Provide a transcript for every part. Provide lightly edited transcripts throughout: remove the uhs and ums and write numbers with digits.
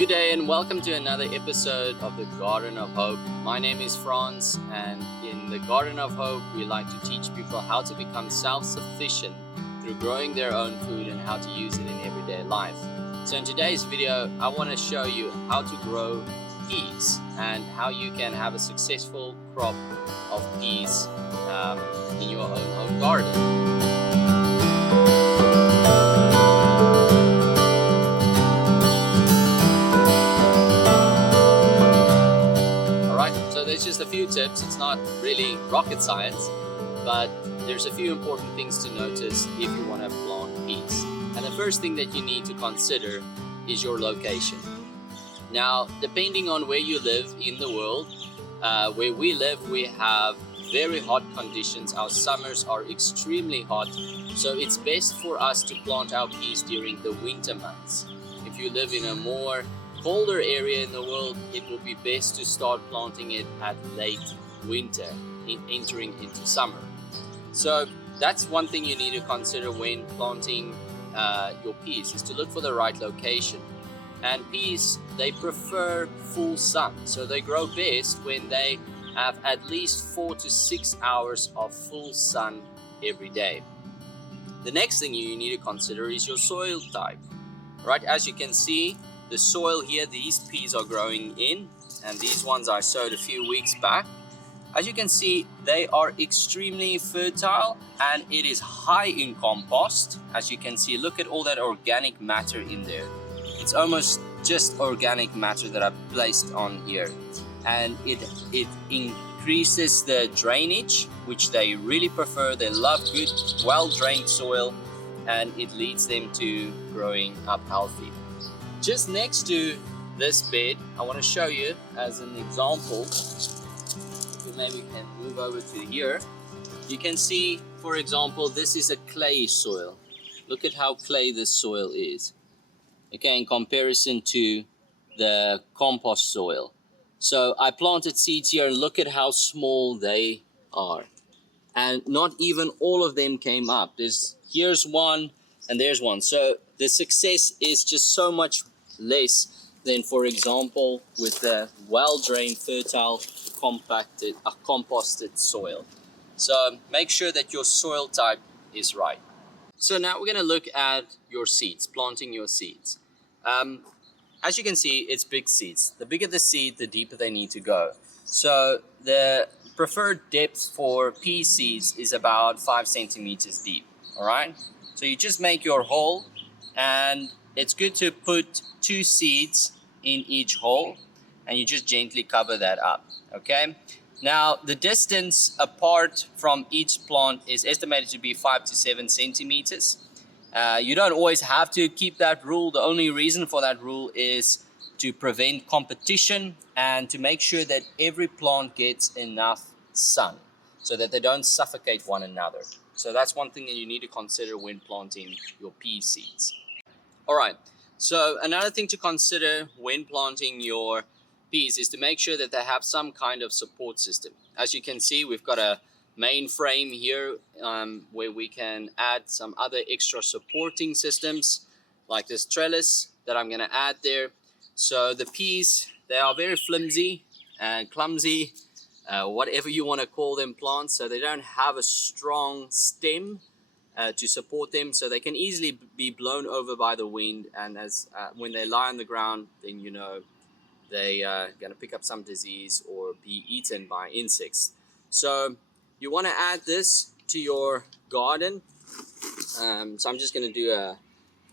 Good day and welcome to another episode of the Garden of Hope. My name is Franz, and in the Garden of Hope we like to teach people how to become self-sufficient through growing their own food and how to use it in everyday life. So in today's video I want to show you how to grow peas and how you can have a successful crop of peas in your own home garden. So there's just a few tips. It's not really rocket science, but there's a few important things to notice if you want to plant peas. And the first thing that you need to consider is your location. Now, depending on where you live in the world, where we live, we have very hot conditions. Our summers are extremely hot, so it's best for us to plant our peas during the winter months. If you live in a more colder area in the world, it will be best to start planting it at late winter, entering into summer. So that's one thing you need to consider when planting your peas, is to look for the right location. And peas, they prefer full sun, so they grow best when they have at least 4 to 6 hours of full sun every day. The next thing you need to consider is your soil type. Right, as you can see, the soil here, these peas are growing in, and these ones I sowed a few weeks back. As you can see, they are extremely fertile and it is high in compost. As you can see, look at all that organic matter in there. It's almost just organic matter that I've placed on here. And it increases the drainage, which they really prefer. They love good, well-drained soil, and it leads them to growing up healthy. Just next to this bed, I want to show you as an example. Maybe we can move over to here. You can see, for example, this is a clay soil. Look at how clay this soil is. Okay, in comparison to the compost soil. So I planted seeds here and look at how small they are. And not even all of them came up. Here's one and there's one. So the success is just so much less than, for example, with the well-drained, fertile, composted soil. So make sure that your soil type is right. So now we're going to look at your seeds, planting your seeds. As you can see, it's big seeds. The bigger the seed, the deeper they need to go. So the preferred depth for pea seeds is about 5 centimeters deep. All right. So you just make your hole, and it's good to put 2 seeds in each hole, and you just gently cover that up. Okay. Now the distance apart from each plant is estimated to be 5 to 7 centimeters. You don't always have to keep that rule. The only reason for that rule is to prevent competition and to make sure that every plant gets enough sun so that they don't suffocate one another. So that's one thing that you need to consider when planting your pea seeds. All right, so another thing to consider when planting your peas is to make sure that they have some kind of support system. As you can see, we've got a main frame here where we can add some other extra supporting systems like this trellis that I'm going to add there. So the peas, they are very flimsy and clumsy, whatever you want to call them, plants. So they don't have a strong stem to support them, so they can easily be blown over by the wind, and when they lie on the ground, then you know they are going to pick up some disease or be eaten by insects. So you want to add this to your garden. So I'm just going to do a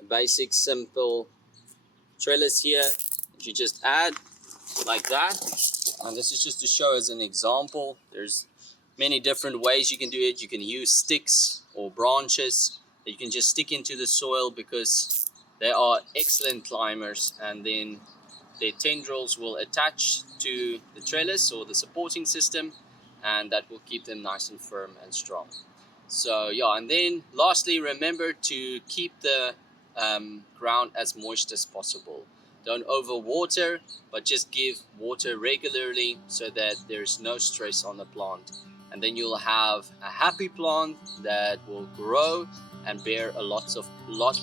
basic simple trellis here that you just add like that. And this is just to show as an example. There's many different ways you can do it. You can use sticks or branches that you can just stick into the soil, because they are excellent climbers, and then their tendrils will attach to the trellis or the supporting system, and that will keep them nice and firm and strong. So yeah, and then lastly, remember to keep the ground as moist as possible. Don't overwater, but just give water regularly so that there's no stress on the plant. And then you'll have a happy plant that will grow and bear a lot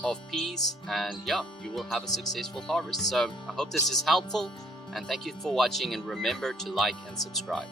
of peas, and yeah, you will have a successful harvest. So I hope this is helpful, and thank you for watching, and remember to like and subscribe.